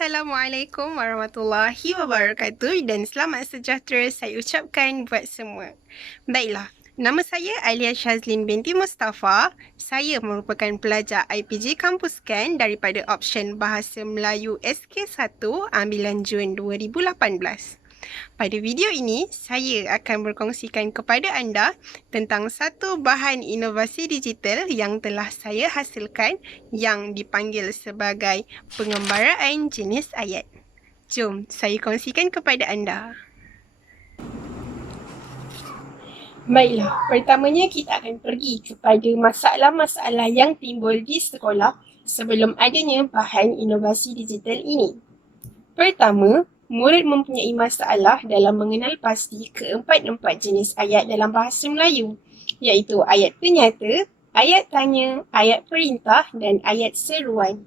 Assalamualaikum warahmatullahi wabarakatuh dan selamat sejahtera saya ucapkan buat semua. Baiklah, nama saya Alia Shazlin binti Mustafa. Saya merupakan pelajar IPG Kampus Ken daripada option Bahasa Melayu SK1 ambilan Jun 2018. Pada video ini, saya akan berkongsikan kepada anda tentang satu bahan inovasi digital yang telah saya hasilkan yang dipanggil sebagai pengembaraan jenis ayat. Jom saya kongsikan kepada anda. Baiklah, pertamanya kita akan pergi kepada masalah-masalah yang timbul di sekolah sebelum adanya bahan inovasi digital ini. Pertama, murid mempunyai masalah dalam mengenal pasti keempat-empat jenis ayat dalam bahasa Melayu, iaitu ayat penyata, ayat tanya, ayat perintah dan ayat seruan.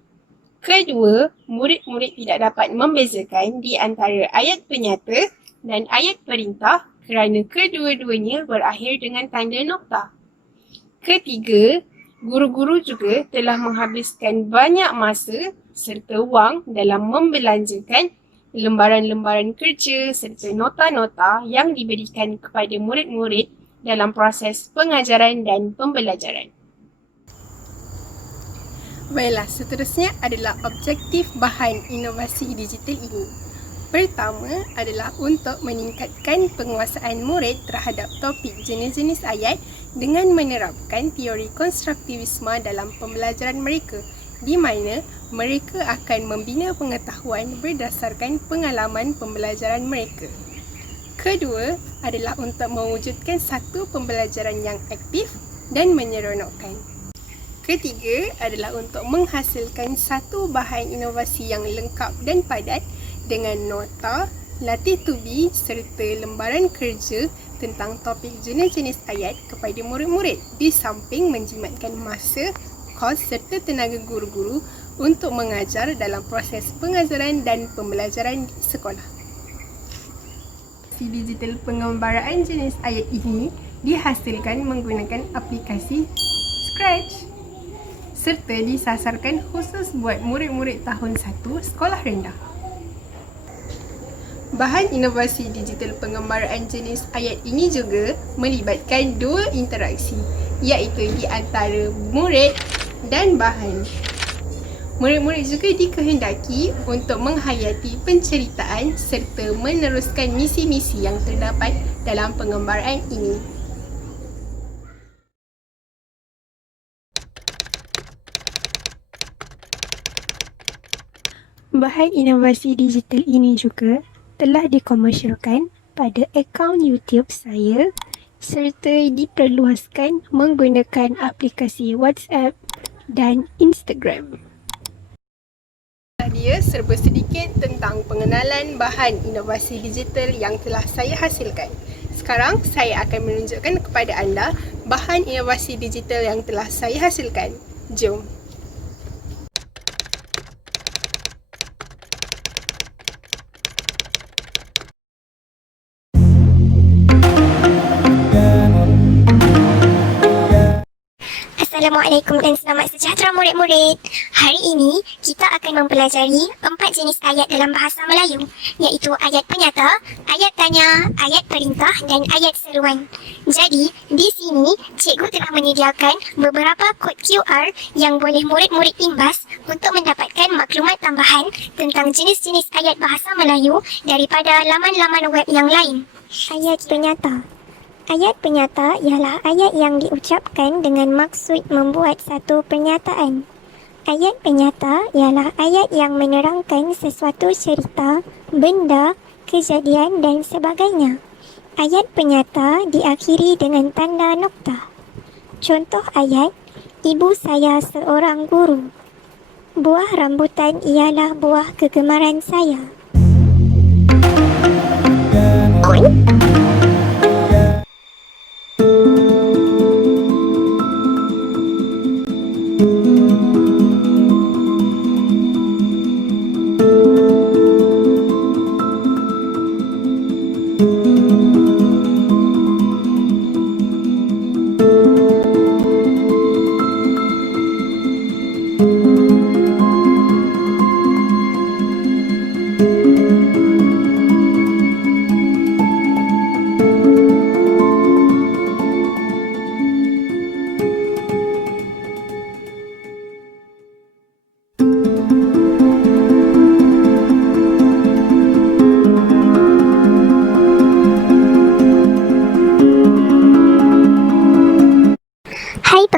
Kedua, murid-murid tidak dapat membezakan di antara ayat penyata dan ayat perintah kerana kedua-duanya berakhir dengan tanda nokta. Ketiga, guru-guru juga telah menghabiskan banyak masa serta wang dalam membelanjakan lembaran-lembaran kerja serta nota-nota yang diberikan kepada murid-murid dalam proses pengajaran dan pembelajaran. Baiklah, seterusnya adalah objektif bahan inovasi digital ini. Pertama adalah untuk meningkatkan penguasaan murid terhadap topik jenis-jenis ayat dengan menerapkan teori konstruktivisme dalam pembelajaran mereka, di mana mereka akan membina pengetahuan berdasarkan pengalaman pembelajaran mereka. Kedua adalah untuk mewujudkan satu pembelajaran yang aktif dan menyeronokkan. Ketiga adalah untuk menghasilkan satu bahan inovasi yang lengkap dan padat dengan nota, latih tubi serta lembaran kerja tentang topik jenis-jenis ayat kepada murid-murid di samping menjimatkan masa, kos serta tenaga guru-guru untuk mengajar dalam proses pengajaran dan pembelajaran di sekolah. Si digital pengembaraan jenis ayat ini dihasilkan menggunakan aplikasi Scratch serta disasarkan khusus buat murid-murid tahun 1 sekolah rendah. Bahan inovasi digital pengembaraan jenis ayat ini juga melibatkan dua interaksi, iaitu di antara murid dan bahan. Murid-murid juga dikehendaki untuk menghayati penceritaan serta meneruskan misi-misi yang terdapat dalam pengembaraan ini. Bahan inovasi digital ini juga telah dikomersialkan pada akaun YouTube saya serta diperluaskan menggunakan aplikasi WhatsApp dan Instagram. Dia serba sedikit tentang pengenalan bahan inovasi digital yang telah saya hasilkan. Sekarang saya akan menunjukkan kepada anda bahan inovasi digital yang telah saya hasilkan. Jom. Assalamualaikum dan selamat sejahtera murid-murid. Hari ini kita akan mempelajari 4 jenis ayat dalam bahasa Melayu, iaitu ayat penyata, ayat tanya, ayat perintah dan ayat seruan. Jadi, di sini cikgu telah menyediakan beberapa kod QR yang boleh murid-murid imbas untuk mendapatkan maklumat tambahan tentang jenis-jenis ayat bahasa Melayu daripada laman-laman web yang lain. Ayat penyata. Ayat penyata ialah ayat yang diucapkan dengan maksud membuat satu pernyataan. Ayat penyata ialah ayat yang menerangkan sesuatu cerita, benda, kejadian dan sebagainya. Ayat penyata diakhiri dengan tanda nokta. Contoh ayat, ibu saya seorang guru. Buah rambutan ialah buah kegemaran saya.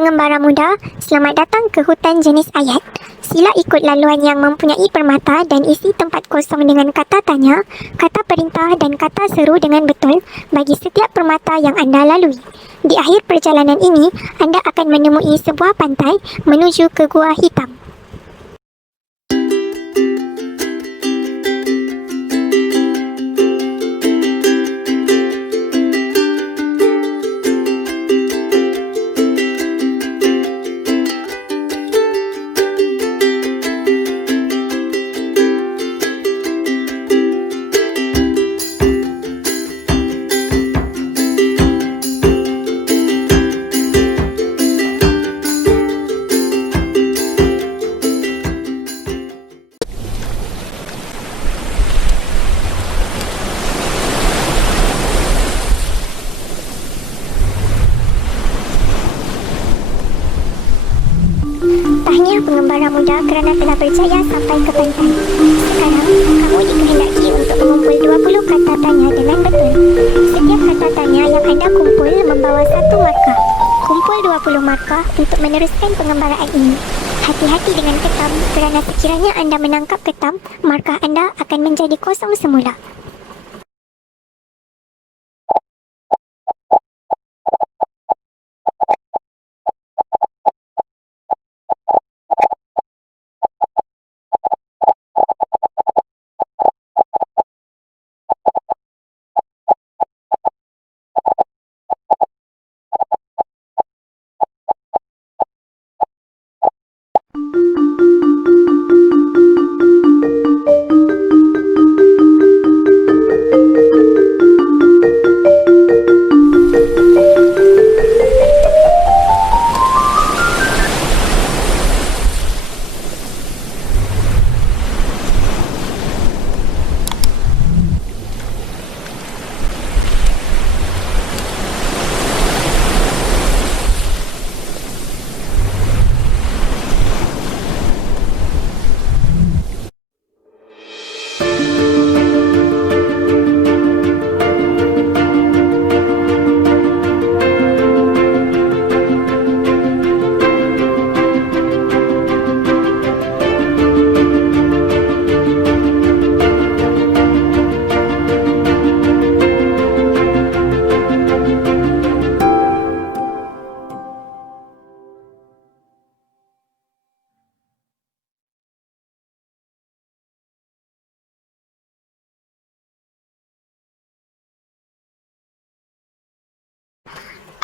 pengembara muda, selamat datang ke hutan jenis ayat. Sila ikut laluan yang mempunyai permata dan isi tempat kosong dengan kata tanya, kata perintah dan kata seru dengan betul bagi setiap permata yang anda lalui. Di akhir perjalanan ini, anda akan menemui sebuah pantai menuju ke Gua Hitam. Tahniah pengembara muda kerana telah berjaya sampai ke pantai. Sekarang, kamu dikehendaki untuk mengumpul 20 kata tanya dengan betul. Setiap kata tanya yang anda kumpul membawa satu markah. Kumpul 20 markah untuk meneruskan pengembaraan ini. Hati-hati dengan ketam kerana sekiranya anda menangkap ketam, markah anda akan menjadi kosong semula.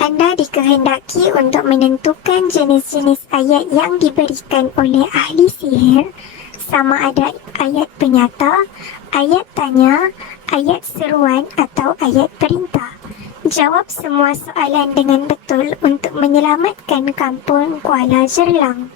Anda dikehendaki untuk menentukan jenis-jenis ayat yang diberikan oleh ahli sihir, sama ada ayat penyata, ayat tanya, ayat seruan atau ayat perintah. Jawab semua soalan dengan betul untuk menyelamatkan kampung Kuala Jerlang.